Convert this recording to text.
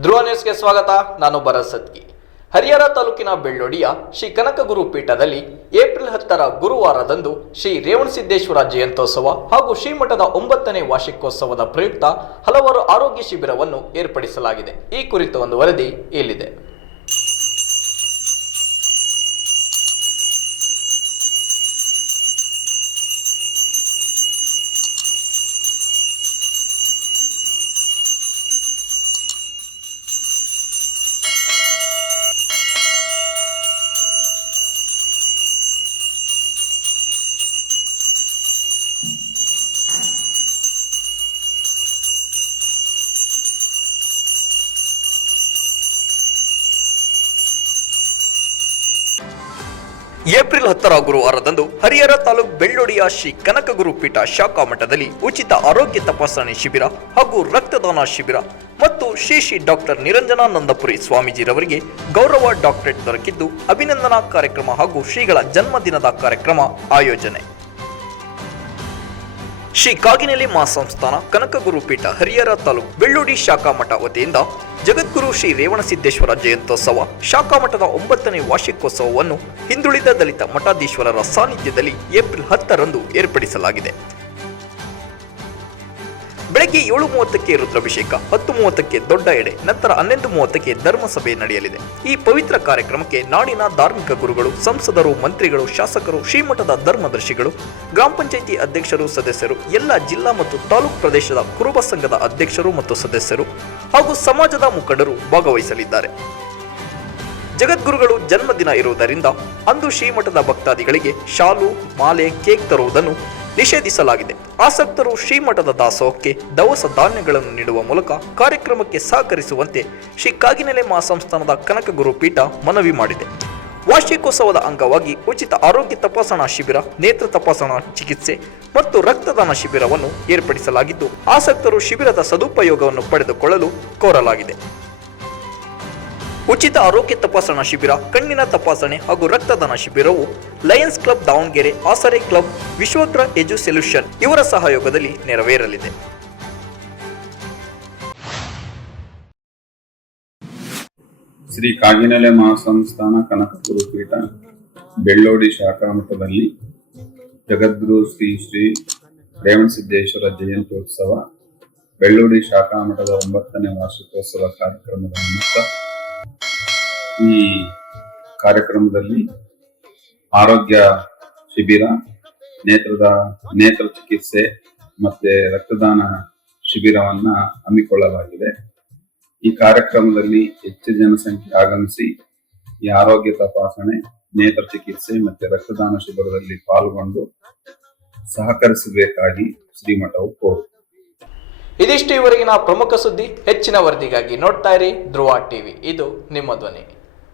ಧ್ರುವ ನ್ಯೂಸ್ಗೆ ಸ್ವಾಗತ, ನಾನು ಭರತ್ ಸತ್ಗಿ ಹರಿಹರ ತಾಲೂಕಿನ ಬೆಳ್ಳೊಡಿಯ ಶ್ರೀ ಕನಕಗುರು ಪೀಠದಲ್ಲಿ ಏಪ್ರಿಲ್ ಹತ್ತರ ಗುರುವಾರದಂದು ಶ್ರೀ ರೇವಣಸಿದ್ದೇಶ್ವರ ಜಯಂತ್ಯೋತ್ಸವ ಹಾಗೂ ಶ್ರೀಮಠದ ಒಂಬತ್ತನೇ ವಾರ್ಷಿಕೋತ್ಸವದ ಪ್ರಯುಕ್ತ ಹಲವಾರು ಆರೋಗ್ಯ ಶಿಬಿರವನ್ನು ಏರ್ಪಡಿಸಲಾಗಿದೆ. ಈ ಕುರಿತು ಒಂದು ವರದಿ ಇಲ್ಲಿದೆ. ಏಪ್ರಿಲ್ ಹತ್ತರ ಗುರುವಾರದಂದು ಹರಿಹರ ತಾಲೂಕು ಬೆಳ್ಳೊಡಿಯ ಶ್ರೀ ಕನಕಗುರು ಪೀಠ ಶಾಖಾ ಮಠದಲ್ಲಿ ಉಚಿತ ಆರೋಗ್ಯ ತಪಾಸಣೆ ಶಿಬಿರ ಹಾಗೂ ರಕ್ತದಾನ ಶಿಬಿರ ಮತ್ತು ಶ್ರೀ ಶ್ರೀ ಡಾಕ್ಟರ್ ನಿರಂಜನಾನಂದಪುರಿ ಸ್ವಾಮೀಜಿರವರಿಗೆ ಗೌರವ ಡಾಕ್ಟರೇಟ್ ದೊರಕಿದ್ದು ಅಭಿನಂದನಾ ಕಾರ್ಯಕ್ರಮ ಹಾಗೂ ಶ್ರೀಗಳ ಜನ್ಮದಿನದ ಕಾರ್ಯಕ್ರಮ ಆಯೋಜನೆ. ಶ್ರೀ ಕಾಗಿನೆಲೆ ಮಹಾಸಂಸ್ಥಾನ ಕನಕಗುರು ಪೀಠ ಹರಿಹರ ತಾಲೂಕು ಬೆಳ್ಳೂಡಿ ಶಾಖಾ ಮಠ ವತಿಯಿಂದ ಜಗದ್ಗುರು ಶ್ರೀ ರೇವಣಸಿದ್ದೇಶ್ವರ ಜಯಂತೋತ್ಸವ ಶಾಖಾ ಮಠದ ಒಂಬತ್ತನೇ ವಾರ್ಷಿಕೋತ್ಸವವನ್ನು ಹಿಂದುಳಿದ ದಲಿತ ಮಠಾಧೀಶ್ವರರ ಸಾನ್ನಿಧ್ಯದಲ್ಲಿ ಏಪ್ರಿಲ್ ಹತ್ತರಂದು ಏರ್ಪಡಿಸಲಾಗಿದೆ. ಬೆಳಗ್ಗೆ ಏಳು ಮೂವತ್ತಕ್ಕೆ ರುದ್ರಾಭಿಷೇಕ ಹತ್ತು ಮೂವತ್ತಕ್ಕೆ ದೊಡ್ಡ ಎಡೆ, ನಂತರ ಹನ್ನೊಂದು ಮೂವತ್ತಕ್ಕೆ ಧರ್ಮಸಭೆ ನಡೆಯಲಿದೆ. ಈ ಪವಿತ್ರ ಕಾರ್ಯಕ್ರಮಕ್ಕೆ ನಾಡಿನ ಧಾರ್ಮಿಕ ಗುರುಗಳು, ಸಂಸದರು, ಮಂತ್ರಿಗಳು, ಶಾಸಕರು, ಶ್ರೀಮಠದ ಧರ್ಮದರ್ಶಿಗಳು, ಗ್ರಾಮ ಪಂಚಾಯಿತಿ ಅಧ್ಯಕ್ಷರು, ಸದಸ್ಯರು, ಎಲ್ಲ ಜಿಲ್ಲಾ ಮತ್ತು ತಾಲೂಕು ಪ್ರದೇಶದ ಕುರುಬ ಸಂಘದ ಅಧ್ಯಕ್ಷರು ಮತ್ತು ಸದಸ್ಯರು ಹಾಗೂ ಸಮಾಜದ ಮುಖಂಡರು ಭಾಗವಹಿಸಲಿದ್ದಾರೆ. ಜಗದ್ಗುರುಗಳು ಜನ್ಮದಿನ ಇರುವುದರಿಂದ ಅಂದು ಶ್ರೀಮಠದ ಭಕ್ತಾದಿಗಳಿಗೆ ಶಾಲು, ಮಾಲೆ, ಕೇಕ್ ತರುವುದನ್ನು ನಿಷೇಧಿಸಲಾಗಿದೆ. ಆಸಕ್ತರು ಶ್ರೀಮಠದ ದಾಸೋಹಕ್ಕೆ ದವಸ ಧಾನ್ಯಗಳನ್ನು ನೀಡುವ ಮೂಲಕ ಕಾರ್ಯಕ್ರಮಕ್ಕೆ ಸಹಕರಿಸುವಂತೆ ಶ್ರೀ ಕಾಗಿನೆಲೆ ಮಹಾಸಂಸ್ಥಾನದ ಕನಕಗುರು ಪೀಠ ಮನವಿ ಮಾಡಿದೆ. ವಾರ್ಷಿಕೋತ್ಸವದ ಅಂಗವಾಗಿ ಉಚಿತ ಆರೋಗ್ಯ ತಪಾಸಣಾ ಶಿಬಿರ, ನೇತ್ರ ತಪಾಸಣಾ ಚಿಕಿತ್ಸೆ ಮತ್ತು ರಕ್ತದಾನ ಶಿಬಿರವನ್ನು ಏರ್ಪಡಿಸಲಾಗಿದ್ದು, ಆಸಕ್ತರು ಶಿಬಿರದ ಸದುಪಯೋಗವನ್ನು ಪಡೆದುಕೊಳ್ಳಲು ಕೋರಲಾಗಿದೆ. ಉಚಿತ ಆರೋಗ್ಯ ತಪಾಸಣಾ ಶಿಬಿರ, ಕಣ್ಣಿನ ತಪಾಸಣೆ ಹಾಗೂ ರಕ್ತದಾನ ಶಿಬಿರವು ಲಯನ್ಸ್ ಕ್ಲಬ್ ದಾವಣಗೆರೆ, ಆಸರೆ ಕ್ಲಬ್, ವಿಶ್ವಗ್ರ ಎಜು ಸೊಲ್ಯೂಷನ್ ಇವರ ಸಹಯೋಗದಲ್ಲಿ ನೆರವೇರಲಿದೆ. ಶ್ರೀ ಕಾಗಿನೆಲೆ ಮಹಾಸಂಸ್ಥಾನ ಕನಕಪುರ ಪೀಠ, ಬೆಳ್ಳೋಡಿ ಶಾಖಾ ಮಠದಲ್ಲಿ ಜಗದ್ಗುರು ಶ್ರೀ ಶ್ರೀ ರೇವಣಸಿದ್ದೇಶ್ವರ ಜಯಂತ್ಯೋತ್ಸವ, ಬೆಳ್ಳೋಡಿ ಶಾಖಾ ಮಠದ ಒಂಬತ್ತನೇ ವಾರ್ಷಿಕೋತ್ಸವ ಕಾರ್ಯಕ್ರಮದ ನಿಮಿತ್ತ ಈ ಕಾರ್ಯಕ್ರಮದಲ್ಲಿ ಆರೋಗ್ಯ ಶಿಬಿರ, ನೇತ್ರದ ನೇತ್ರ ಚಿಕಿತ್ಸೆ ಮತ್ತೆ ರಕ್ತದಾನ ಶಿಬಿರವನ್ನ ಹಮ್ಮಿಕೊಳ್ಳಲಾಗಿದೆ. ಈ ಕಾರ್ಯಕ್ರಮದಲ್ಲಿ ಹೆಚ್ಚು ಜನಸಂಖ್ಯೆ ಆಗಮಿಸಿ ಈ ಆರೋಗ್ಯ ತಪಾಸಣೆ, ನೇತ್ರ ಚಿಕಿತ್ಸೆ ಮತ್ತೆ ರಕ್ತದಾನ ಶಿಬಿರದಲ್ಲಿ ಪಾಲ್ಗೊಂಡು ಸಹಕರಿಸಬೇಕಾಗಿ ಶ್ರೀಮಠವು ಕೋರು ಇದಿಷ್ಟು ಇವರೆಗಿನ ಪ್ರಮುಖ ಸುದ್ದಿ ಹೆಚ್ಚಿನ ವರದಿಗಾಗಿ ನೋಡ್ತಾ ಇರಿ ಧ್ರುವ ಟಿವಿ. ಇದು ನಿಮ್ಮ ಧ್ವನಿ.